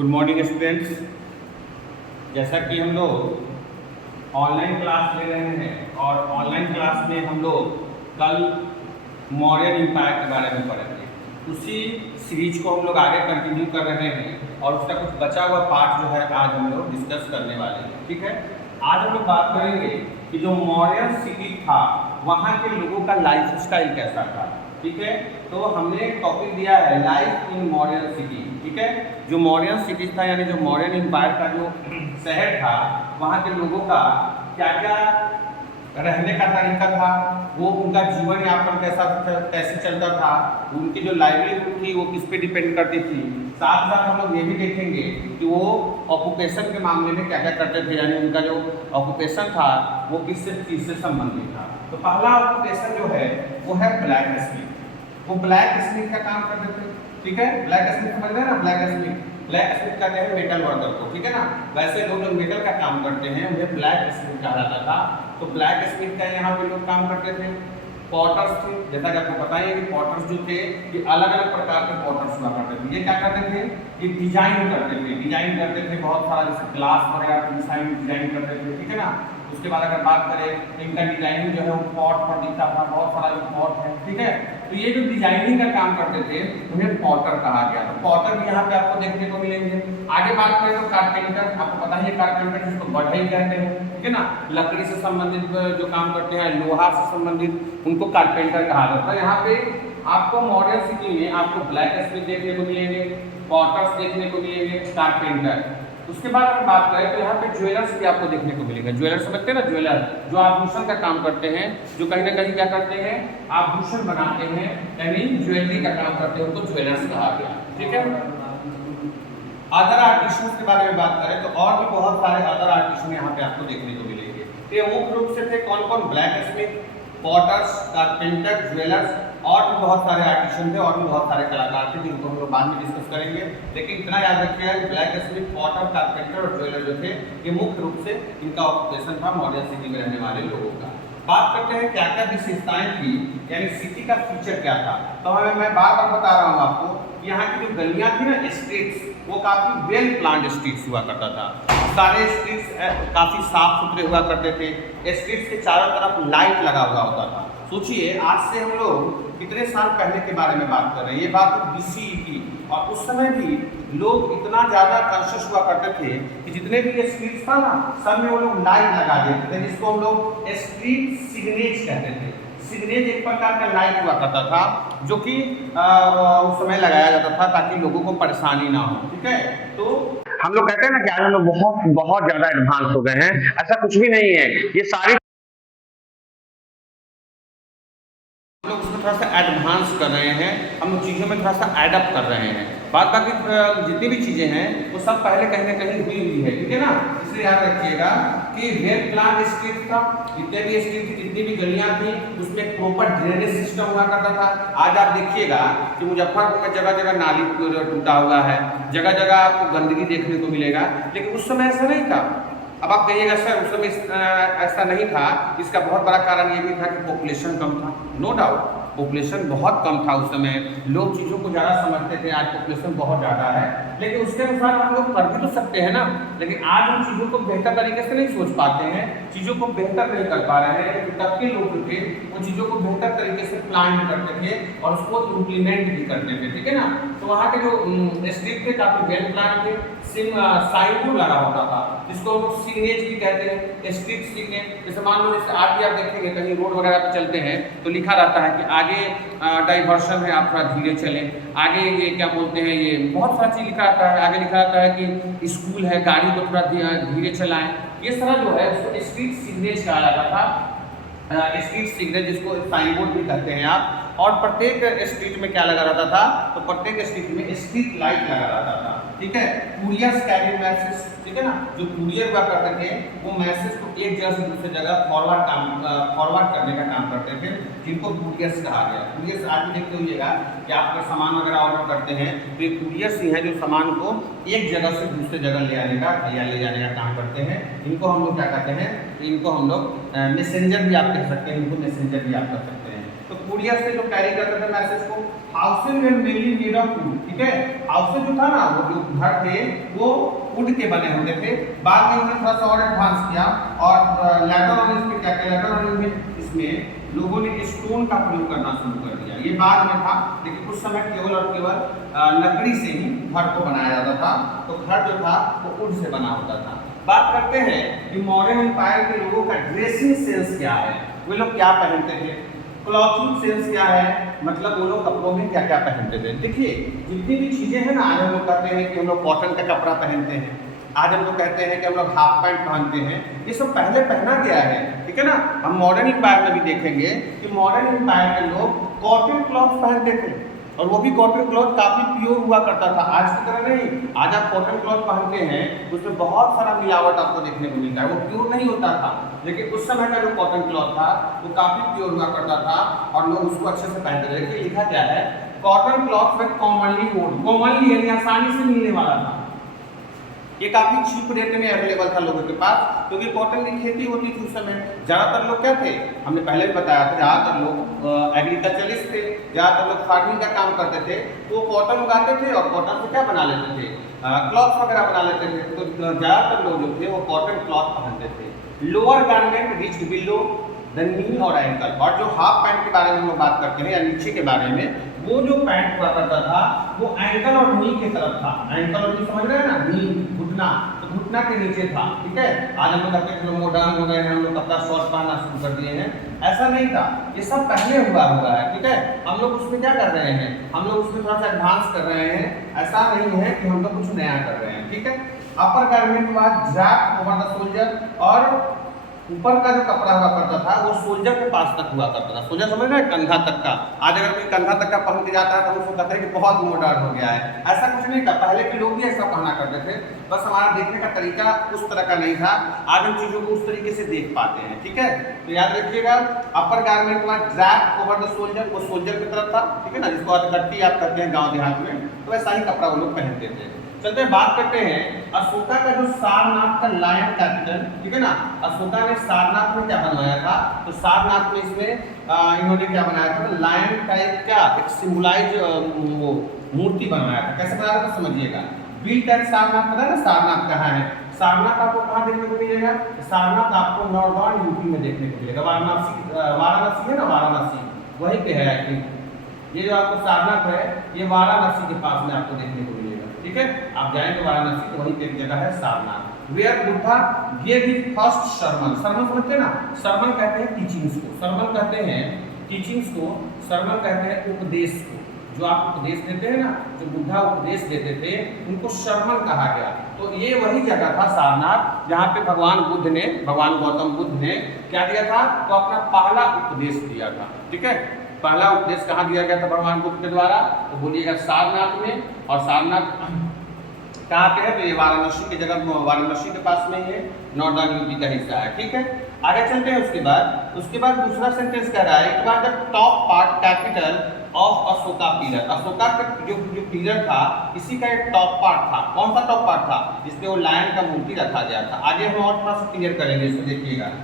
Good morning students. जैसा कि हम लोग ऑनलाइन क्लास ले रहे हैं और ऑनलाइन क्लास में हम लोग कल मौर्यन एम्पायर के बारे में पढ़ेंगे। उसी सीरीज को हम लोग आगे कंटिन्यू कर रहे हैं और उसका कुछ बचा हुआ पार्ट जो है आज हम लोग डिस्कस करने वाले हैं। ठीक है, आज हम लोग बात करेंगे कि जो मौर्यन सिटी था वहाँ के लोगों का लाइफ स्टाइल कैसा था। ठीक है, तो हमने टॉपिक दिया है लाइफ इन मौर्यन सिटी। ठीक है, जो मौर्यन सिटी था यानी जो मौर्यन एम्पायर का जो शहर था वहाँ के लोगों का क्या क्या रहने का तरीका था, वो उनका जीवन यापन कैसे चलता था, उनकी जो लाइवलीहुड थी वो किस पे डिपेंड करती थी। साथ साथ हम लोग ये भी देखेंगे कि वो ऑक्यूपेशन के मामले में क्या क्या करते थे, यानी उनका जो ऑक्यूपेशन था वो किससे चीज़ से संबंधित था। तो पहला ऑक्यूपेशन जो है वो है ब्लैक स्मिथ। वो ब्लैक स्मिथ का काम करते थे। ठीक है, ब्लैक स्मिथ समझ रहे हैं ना, ब्लैक स्मिथ कहते हैं मेटल वर्कर को। ठीक है ना, वैसे लोग जो मेटल का काम करते हैं उन्हें ब्लैक स्मिथ कहा जाता था। तो ब्लैक स्मिथ का यहाँ पे लोग काम करते थे। पॉटर्स थे, जैसा कि आपको पता ही है कि पॉटर्स जो थे ये अलग अलग प्रकार के पॉटर्स हुआ करते थे। ये क्या करते थे, ये डिजाइन करते थे बहुत सारा, जैसे ग्लास वगैरह का डिजाइन करते थे। ठीक है ना, उसके बाद अगर बात करें इनका डिजाइनिंग जो है वो पॉट पर दिखता था, बहुत सारा जो पॉट है। ठीक है, तो ये जो डिजाइनिंग का काम करते थे उन्हें पॉटर कहा गया। तो पॉटर भी यहाँ पे आपको देखने को मिलेंगे। आगे बात करें तो कारपेंटर, आपको पता ही है कारपेंटर जिसको बढ़ई कहते हैं। ठीक है ना, लकड़ी से संबंधित जो काम करते हैं, लोहा से संबंधित, उनको कारपेंटर कहा जाता है। यहाँ पे आपको मॉडर्न सिटी में आपको ब्लैक स्मिथ देखने को मिलेंगे, पॉटर्स देखने को मिलेंगे, कारपेंटर। उसके बाद अगर बात करें तो यहाँ पे ज्वेलर्स भी आपको देखने को मिलेंगे। ज्वेलर समझते हैं ना, ज्वेलर जो आभूषण का काम करते हैं, जो कहीं ना कहीं क्या करते हैं, आभूषण बनाते हैं, यानी ज्वेलरी का काम करते हैं, उनको ज्वेलर्स कहा गया। ठीक है, अदर आर्टिस्ट के बारे में बात करें तो और भी बहुत सारे अदर आर्टिस्ट यहाँ पे आपको देखने को मिलेंगे। तो ये मुख्य रूप से थे कौन कौन, black smith, potters, carpenter, jewellers, और भी बहुत सारे आर्टिशन थे और भी बहुत सारे कलाकार थे जिनको हम लोग बाद में डिस्कस करेंगे। लेकिन इतना याद रखिएगा कि ब्लैक स्मिथ, पॉटर, कारपेंटर और ज्वेलर जो थे ये मुख्य रूप से इनका ऑक्यूपेशन था मॉडर्न सिटी में रहने वाले लोगों का। बात करते हैं क्या क्या विशेषताएं थी, यानी सिटी का फीचर क्या था। तो मैं बार बार बता रहा हूँ आपको, यहाँ की जो गलियाँ थी ना, स्ट्रीट्स, वो काफ़ी वेल प्लान्ड स्ट्रीट्स हुआ करता था। सारे स्ट्रीट्स काफ़ी साफ सुथरे हुआ करते थे। स्ट्रीट्स के चारों तरफ लाइट लगा हुआ होता था। सोचिए, आज से हम लोग कितने साल पहले के बारे में बात कर रहे हैं, ये बात BCE की, और उस समय भी लोग इतना ज़्यादा कॉन्शियस हुआ करते थे कि जितने भी ये स्ट्रीट्स था ना, सब में वो लोग लाइट लगा देते थे, जिसको हम लोग स्ट्रीट सिग्नेज कहते थे। सिग्नेज एक प्रकार का लाइट हुआ करता था जो कि उस समय लगाया जाता था ताकि लोगों को परेशानी ना हो। ठीक है, तो हम लोग कहते हैं ना कि आज हम लोग बहुत बहुत ज़्यादा एडवांस हो गए हैं, ऐसा कुछ भी नहीं है। ये सारी थोड़ा सा एडवांस कर रहे हैं, हम चीज़ों में थोड़ा सा एडप्ट कर रहे हैं। बाकी जितनी भी चीज़ें हैं वो सब पहले कहीं ना कहीं हुई है। ठीक है ना, इसलिए याद रखिएगा कि वेल प्लान्ड स्ट्रीट था, जितने भी स्ट्रीट थी, जितनी भी गलियां थी, उसमें प्रॉपर ड्रेनेज सिस्टम हुआ करता था। आज आप देखिएगा कि मुजफ्फरपुर में जगह जगह नाली टूटा हुआ है, जगह जगह आपको गंदगी देखने को मिलेगा, लेकिन उस समय ऐसा नहीं था। अब आप कहिएगा सर उस समय ऐसा नहीं था, इसका बहुत बड़ा कारण ये भी था कि पॉपुलेशन कम था। नो डाउट पॉपुलेशन बहुत कम था उस समय, लोग चीज़ों को ज़्यादा समझते थे। आज पॉपुलेशन बहुत ज़्यादा है, लेकिन उसके अनुसार हम लोग कर भी तो सकते हैं ना। लेकिन आज हम चीज़ों को बेहतर तरीके से नहीं सोच पाते हैं, चीज़ों को बेहतर नहीं कर पा रहे हैं। तब के लोग थे वो चीज़ों को बेहतर तरीके से प्लान करते थे और उसको इम्प्लीमेंट भी करते थे। ठीक है ना, तो वहाँ के जो स्ट्रीट थे काफ़ी वेल प्लान थे। साइन बोर्ड लगा होता था जिसको हम लोग सिग्नेज भी कहते हैं, स्ट्रीट सिग्नेज। जैसे मान लो जैसे आज भी आप देखेंगे कहीं रोड वगैरह पे चलते हैं तो लिखा रहता है कि आगे डाइवर्शन है, आप थोड़ा धीरे चलें। आगे ये क्या बोलते हैं, ये बहुत सारा चीज़ लिखा रहता है। आगे लिखा रहता है कि स्कूल है, गाड़ी को थोड़ा धीरे चलाएं। ये सारा जो है उसको स्ट्रीट सिग्नेज कहा जाता था। स्ट्रीट सिग्नेज जिसको साइन बोर्ड भी कहते हैं आप। और प्रत्येक स्ट्रीट में क्या लगा रहता था, तो प्रत्येक स्ट्रीट में स्ट्रीट लाइट लगा रहता था। ठीक है, कुरियर्स कैरी मैसेज, ठीक है ना, जो कुरियर हुआ करते थे वो मैसेज को एक जगह से दूसरी जगह फॉरवर्ड करने का काम करते थे, जिनको कुरियर्स कहा गया। कुरियर्स आज भी देखते होइएगा कि आप अगर सामान वगैरह ऑर्डर करते हैं तो ये कुरियर्स ही हैं जो सामान को एक जगह से दूसरे जगह ले आने का या ले जाने का काम करते हैं। इनको हम लोग क्या कहते हैं, इनको हम लोग मैसेंजर भी आप कह सकते हैं, इनको मैसेंजर भी आप कह सकते हैं। तो कुरियर से जो कैरी करते थे मैसेज को, houses were mainly made of would, ठीक है। हाउसेज जो था ना, वो जो घर थे वो वुड के बने होते थे। बाद में उन्होंने थोड़ा सा और एडवांस किया और लेटर ऑन इसमें क्या किया, लेटर ऑन इसमें लोगों ने स्टोन का प्रयोग करना शुरू कर दिया। ये बाद में था, लेकिन कुछ समय केवल और केवल लकड़ी से ही घर को बनाया जाता था। तो घर जो था वो वुड से बना होता था। बात करते हैं कि मॉडर्न एम्पायर के लोगों का ड्रेसिंग सेंस क्या है, वे लोग क्या पहनते थे। क्लॉथिंग सेंस क्या है, मतलब वो लोग कपड़ों में क्या क्या पहनते थे। देखिए जितनी भी चीजें हैं ना, आज हम लोग कहते हैं कि हम लोग कॉटन का कपड़ा पहनते हैं, आज हम लोग कहते हैं कि हम लोग हाफ पैंट पहनते हैं, ये सब पहले पहना गया है, ठीक है ना। हम मॉडर्न एम्पायर में भी देखेंगे कि मॉडर्न एम्पायर के लोग कॉटन क्लॉथ पहनते थे, और वो भी कॉटन क्लॉथ काफी प्योर हुआ करता था, आज की तरह नहीं। आज आप कॉटन क्लॉथ पहनते हैं उसमें बहुत सारा मिलावट आपको देखने को मिलता है, वो प्योर नहीं होता था। लेकिन उस समय का जो कॉटन क्लॉथ था वो काफी प्योर हुआ करता था और लोग उसको अच्छे से पहनते थे। देखिए लिखा क्या है, कॉटन क्लॉथ में कॉमनली ओन्ड, कॉमनली यानी आसानी से मिलने वाला था। ये काफी चीप रेट में अवेलेबल था लोगों के पास, क्योंकि कॉटन की खेती होती थी उस समय। ज्यादातर लोग क्या थे, हमने पहले भी बताया था, ज्यादातर लोग एग्रीकल्चरिस्ट थे, ज्यादातर लोग फार्मिंग का काम करते थे, तो वो कॉटन उगाते थे और कॉटन से क्या बना लेते थे, क्लॉथ वगैरह बना लेते थे। तो ज्यादातर लोग जो थे वो कॉटन क्लॉथ पहनते थे। Lower garment rich below the knee और एंकल, और जो हाफ पैंट के बारे में हम लोग बात करते हैं या नीचे के बारे में, वो जो पैंट हुआ करता था वो एंकल और नी के तरफ था। एंकल और नी समझ रहे हैं ना, नी घुटना, तो घुटना के नीचे था, ठीक है। आज हम लोग कहते हैं कि मॉडर्न हो गए हैं, हम लोग कपड़ा शॉर्ट पहनना शुरू कर दिए हैं, ऐसा नहीं था, ये सब पहले हुआ है, ठीक है। हम लोग उसमें क्या कर रहे हैं, हम लोग उसमें थोड़ा सा एडवांस कर रहे हैं, ऐसा नहीं है कि हम लोग कुछ नया कर रहे हैं, ठीक है। अपर गारमेंट के बाद ड्रैप ओवर द सोल्जर, और ऊपर का जो कपड़ा हुआ करता था वो सोल्जर के पास तक हुआ करता था। सोल्जर समझ रहे हैं, कंधा तक का। आज अगर कोई कंधा तक का पहन के जाता है तो उसको कहते हैं कि बहुत मॉडर्न हो गया है, ऐसा कुछ नहीं था। पहले के लोग भी ऐसा पहना करते थे, बस हमारा देखने का तरीका उस तरह का नहीं था। आज हम चीजों को उस तरीके से देख पाते हैं, ठीक है। तो याद रखिएगा, अपर गारमेंट के बाद ड्रैप ओवर द सोल्जर, वो सोल्जर की तरफ था, ठीक है ना, जिसको अटकट्टी आप कहते हैं गाँव देहात में, तो वैसा ही कपड़ा वो लोग पहनते थे। चलते हैं, बात करते हैं अशोका का जो सारनाथ का लायन कैपिटल, ठीक है ना। अशोका ने सारनाथ में क्या बनवाया था, तो सारनाथ में इसमें इन्होंने क्या बनाया था, लायन का एक क्या एक सिंबलाइज वो मूर्ति बनवाया था। कैसे बनाया था समझिएगा। बिल्ट एट सारनाथ, पता है ना सारनाथ कहाँ है। सारनाथ आपको कहाँ देखने को मिलेगा, सारनाथ आपको नॉर्दर्न यूपी में देखने को मिलेगा। वाराणसी है ना, वाराणसी वहीं पे है आई थिंक। ये जो आपको सारनाथ है ये वाराणसी के पास में आपको देखने को मिलेगा, ठीक है। आप जाएंगे वाराणसी तो वहीं पे एक जगह है Sarnath. Where Buddha give his first sermon, sermon समझते हैं ना, सरमन कहते हैं टीचिंग्स को, सरमन कहते हैं टीचिंग्स को, सरमन कहते हैं उपदेश को। जो आप उपदेश देते हैं ना, जो बुद्धा उपदेश देते थे उनको सरमन कहा गया। तो ये वही जगह था सारनाथ जहाँ पे भगवान बुद्ध ने, भगवान गौतम बुद्ध ने क्या दिया था, तो अपना पहला उपदेश दिया था, ठीक है। पहला उपदेश कहाँ दिया गया था भगवान बुद्ध के द्वारा, तो बोलिएगा सारनाथ में। और सारनाथ कहाँ पे है, तो ये वाराणसी की जगह, वाराणसी के पास में ये नॉर्दर्न यूपी का हिस्सा है, ठीक है। आगे चलते हैं। उसके बाद दूसरा सेंटेंस कह रहा है, the top part capital of Ashoka pillar. Ashoka का जो पिलर था इसी का एक टॉप पार्ट था। कौन सा टॉप पार्ट था, जिसपे वो लायन का मूर्ति रखा गया था। आगे हम और थोड़ा सा क्लियर करेंगे इसको, देखिएगा।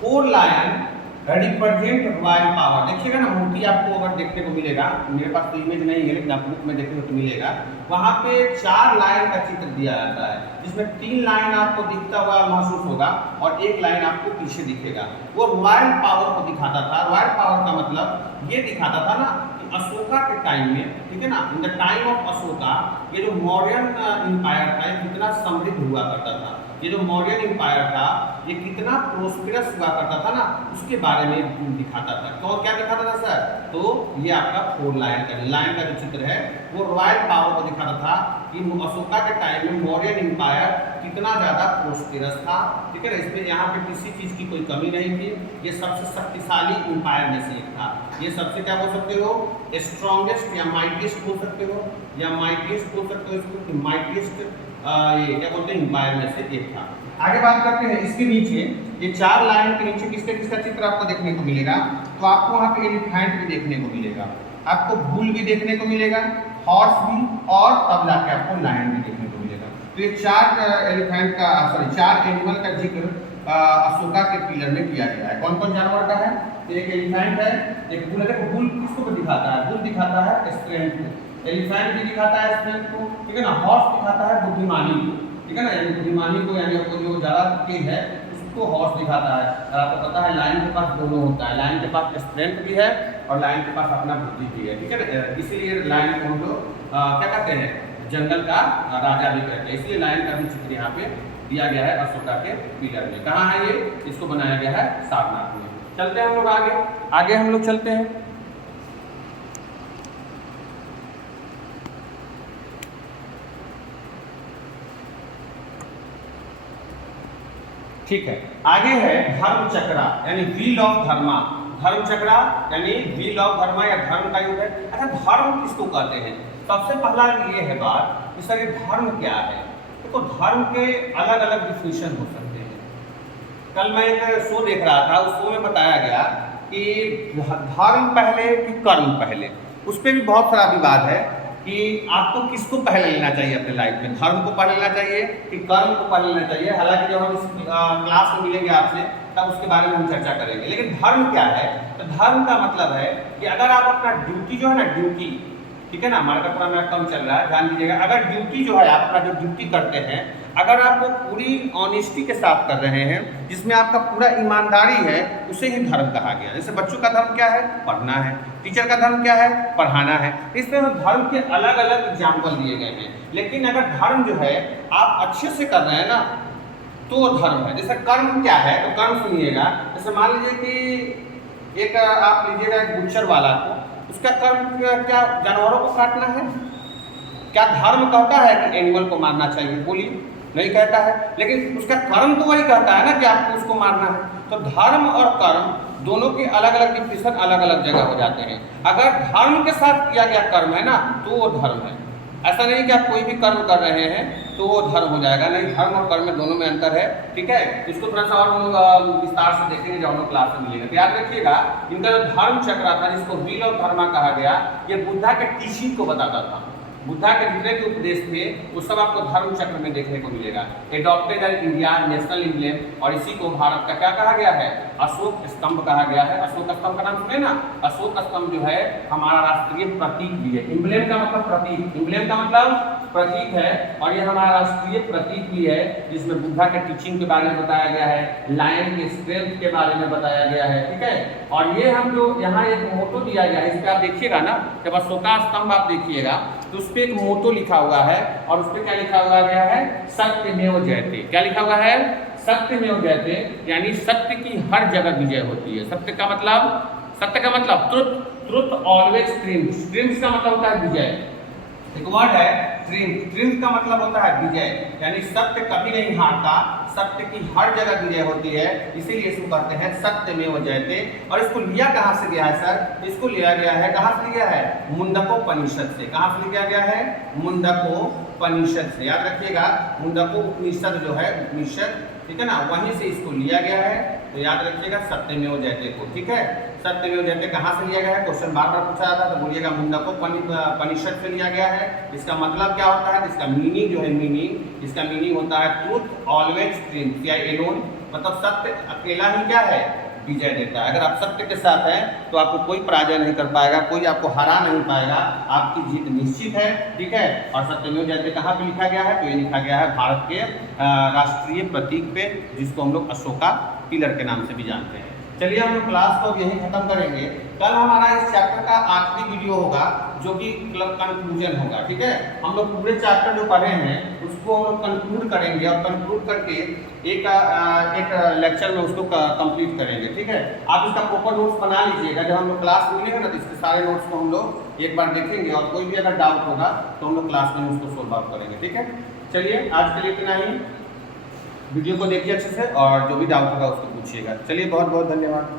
4 लायन रिप्रेजेंट रॉयल पावर, देखिएगा ना मूर्ति आपको अगर देखने को मिलेगा, मेरे पास तो इमेज नहीं है लेकिन आप बुक में देखेंगे तो मिलेगा। वहाँ पे 4 लायन का चित्र दिया जाता है, जिसमें 3 लायन आपको दिखता हुआ महसूस होगा और 1 लायन आपको पीछे दिखेगा। वो रॉयल पावर को दिखाता था। रॉयल पावर का मतलब ये दिखाता था ना कि अशोका के टाइम में, ठीक है ना, in the time of Ashoka, ये जो मौर्यन एम्पायर था ये कितना समृद्ध हुआ करता था। ये जो मौर्यन एम्पायर था ये कितना प्रोस्पेरस हुआ करता था ना, उसके बारे में दिखाता था। तो क्या दिखाता था सर, तो ये आपका 4 लायन का जो चित्र है वो रॉयल पावर को दिखाता था कि अशोका के टाइम में मौर्यन एम्पायर कितना ज्यादा प्रोस्पेरस था, ठीक है ना। इसमें यहाँ पे किसी चीज की कोई कमी नहीं थी। ये सबसे शक्तिशाली एम्पायर में से एक था। ये सबसे क्या बोल सकते हो, स्ट्रॉन्गेस्ट या माइटिएस्ट बोल सकते हो, या माइटिएस्ट बोल सकते हो इसको, माइटिएस्ट ये क्या बोलते हैं एम्पायर में से एक था। आगे बात करते हैं, इसके नीचे ये 4 लाइन के नीचे किसका चित्र आपको देखने को मिलेगा, तो आपको वहाँ पे एलिफेंट भी देखने को मिलेगा, आपको बुल भी देखने को मिलेगा, हॉर्स भी, और तब जाके आपको लायन भी देखने को मिलेगा। तो ये 4 एलिफेंट का 4 एनिमल का जिक्र अशोका के पिलर में किया गया है। कौन कौन जानवर का है? एक एलिफेंट है, एक बुल है। देखो बुल किसको दिखाता है? बुल दिखाता है स्ट्रेंथ को, एलिफेंट भी दिखाता है स्ट्रेंथ को, ठीक है ना। हॉर्स दिखाता है बुद्धिमानी को, ठीक है ना, यानी बुद्धिमानी को, यानी आपको जो ज़्यादा तेज है उसको हॉर्स दिखाता है। और आपको पता है लायन के पास दोनों होता है, लायन के पास स्ट्रेंथ भी है और लायन के पास अपना बुद्धि भी है, ठीक है ना। इसीलिए लायन को हम लोग क्या कहते हैं? जंगल का राजा भी कहते हैं। इसलिए लायन का भी चित्र यहाँ पे दिया गया है अशोका के पिलर में। कहाँ है ये? इसको बनाया गया है सारनाथ में। चलते हैं हम लोग आगे हम लोग चलते हैं। ठीक है, आगे है धर्म चक्रा यानी व्हील ऑफ धर्मा। धर्म चक्रा यानी व्हील ऑफ धर्मा या धर्म का युग है। अच्छा, धर्म किसको कहते हैं? सबसे पहला ये है बात कि सर ये धर्म क्या है? देखो धर्म के अलग अलग डिफिनेशन हो सकते हैं। कल मैं एक शो देख रहा था, उस शो में बताया गया कि धर्म पहले कि कर्म पहले। उस पर भी बहुत सारा विवाद है कि आपको किसको पहले लेना चाहिए अपने लाइफ में, धर्म को पहले लेना चाहिए कि कर्म को पहले लेना चाहिए। हालांकि जब हम इस क्लास में मिलेंगे आपसे तब उसके बारे में हम चर्चा करेंगे। लेकिन धर्म क्या है? तो धर्म का मतलब है कि अगर आप अपना ड्यूटी जो है ना, ड्यूटी, ठीक है ना, हमारा थोड़ा मेरा कम चल रहा है, ध्यान दीजिएगा। अगर ड्यूटी जो है आप अपना जो ड्यूटी करते हैं, अगर आप वो पूरी ऑनेस्टी के साथ कर रहे हैं, जिसमें आपका पूरा ईमानदारी है, उसे ही धर्म कहा गया। जैसे बच्चों का धर्म क्या है? पढ़ना है। टीचर का धर्म क्या है? पढ़ाना है। इसमें धर्म के अलग अलग एग्जाम्पल दिए गए हैं। लेकिन अगर धर्म जो है आप अच्छे से कर रहे हैं ना, तो वो धर्म है। जैसे कर्म क्या है? तो कर्म सुनिएगा। जैसे मान लीजिए कि एक आप लीजिएगा एक बुचर वाला को, उसका कर्म क्या? जानवरों को काटना है। क्या धर्म कहता है कि एनिमल को मारना चाहिए? बोलिए, नहीं कहता है। लेकिन उसका कर्म तो वही कहता है ना कि आपको उसको मारना है। तो धर्म और कर्म दोनों के अलग अलग डिफिनेशन अलग अलग जगह हो जाते हैं। अगर धर्म के साथ किया गया कर्म है ना, तो वो धर्म है। ऐसा नहीं कि आप कोई भी कर्म कर रहे हैं तो वो धर्म हो जाएगा, नहीं। धर्म और कर्म में दोनों में अंतर है, ठीक है। इसको थोड़ा सा और विस्तार से देखेंगे जब हम लोग क्लास में मिलेगा। तो याद रखिएगा, इनका जो धर्म चक्र था, जिसको व्हील ऑफ धर्मा कहा गया, ये बुद्धा के टीचिंग को बताता था। बुद्धा के जितने भी उपदेश थे वो सब आपको धर्म चक्र में देखने को मिलेगा। Adopted as India national emblem, और इसी को भारत का क्या कहा गया है? अशोक स्तंभ कहा गया है। अशोक स्तंभ का नाम सुने ना? अशोक स्तंभ जो है हमारा राष्ट्रीय प्रतीक भी है। एम्ब्लेम का मतलब प्रतीक, एम्ब्लेम का मतलब प्रतीक है, और ये हमारा राष्ट्रीय प्रतीक भी है, जिसमें बुद्धा के टीचिंग के बारे में बताया गया है, लायन के स्ट्रेंथ के बारे में बताया गया है, ठीक है। और ये हम जो यहाँ एक मोटो दिया गया है, इस पर आप देखिएगा ना, जब अशोका स्तंभ आप देखिएगा तो उस पर एक मोटो लिखा हुआ है, और उस पर क्या लिखा हुआ गया है? सत्यमेव जयते। क्या लिखा हुआ है? सत्यमेव जयते, यानी सत्य की हर जगह विजय होती है। सत्य का मतलब truth, truth always TRIMS. TRIMS का मतलब होता है विजय। एक वर्ड है ट्रिम्स, ट्रिम्स का मतलब होता है विजय, यानी सत्य कभी नहीं हारता, सत्य की हर जगह विजय होती है। इसीलिए इसको कहते हैं सत्यमेव जयते। और इसको लिया कहाँ से गया है सर? इसको लिया गया है, कहाँ से लिया है? मुंडकोपनिषद से। कहाँ से लिया गया है? मुंडकोपनिषद से। याद रखिएगा, मुंडकोपनिषद जो है उपनिषद, ठीक है ना, वहीं से इसको लिया गया है। तो याद रखिएगा सत्यमेव जयते को, ठीक है। सत्यमेव जयते कहाँ से लिया गया है? क्वेश्चन बार बार पूछा जाता है, तो बोलिएगा मुंडकोपनिषद से लिया गया है। इसका मतलब क्या होता है? इसका मीनिंग जो है, इसका मीनिंग होता है ट्रूथ ऑलवेज ट्रिम्स, या एलोन, मतलब सत्य अकेला ही क्या है? विजय देता है। अगर आप सत्य के साथ हैं तो आपको कोई पराजय नहीं कर पाएगा, कोई आपको हरा नहीं पाएगा, आपकी जीत निश्चित है, ठीक है। और सत्यमेव जयते कहाँ पे लिखा गया है? तो ये लिखा गया है भारत के राष्ट्रीय प्रतीक पे, जिसको हम लोग अशोका पिलर के नाम से भी जानते हैं। चलिए हम लोग क्लास को यहीं खत्म करेंगे। कल हमारा इस चैप्टर का आखिरी वीडियो होगा, जो कि कंक्लूजन होगा, ठीक है। हम लोग पूरे चैप्टर जो पढ़े हैं उसको हम लोग कंक्लूड करेंगे, और कंक्लूड करके एक लेक्चर में उसको कंप्लीट करेंगे, ठीक है। आप इसका प्रॉपर नोट्स बना लीजिएगा। जब हम लोग क्लास मिलेंगे ना, तो इसके सारे नोट्स को हम लोग एक बार देखेंगे, और कोई भी अगर डाउट होगा तो हम लोग क्लास में उसको सोल्व आउट करेंगे, ठीक है। चलिए आज के लिए इतना ही। वीडियो को देखिए अच्छे से, और जो भी डाउट होगा उसको पूछिएगा। चलिए, बहुत बहुत धन्यवाद।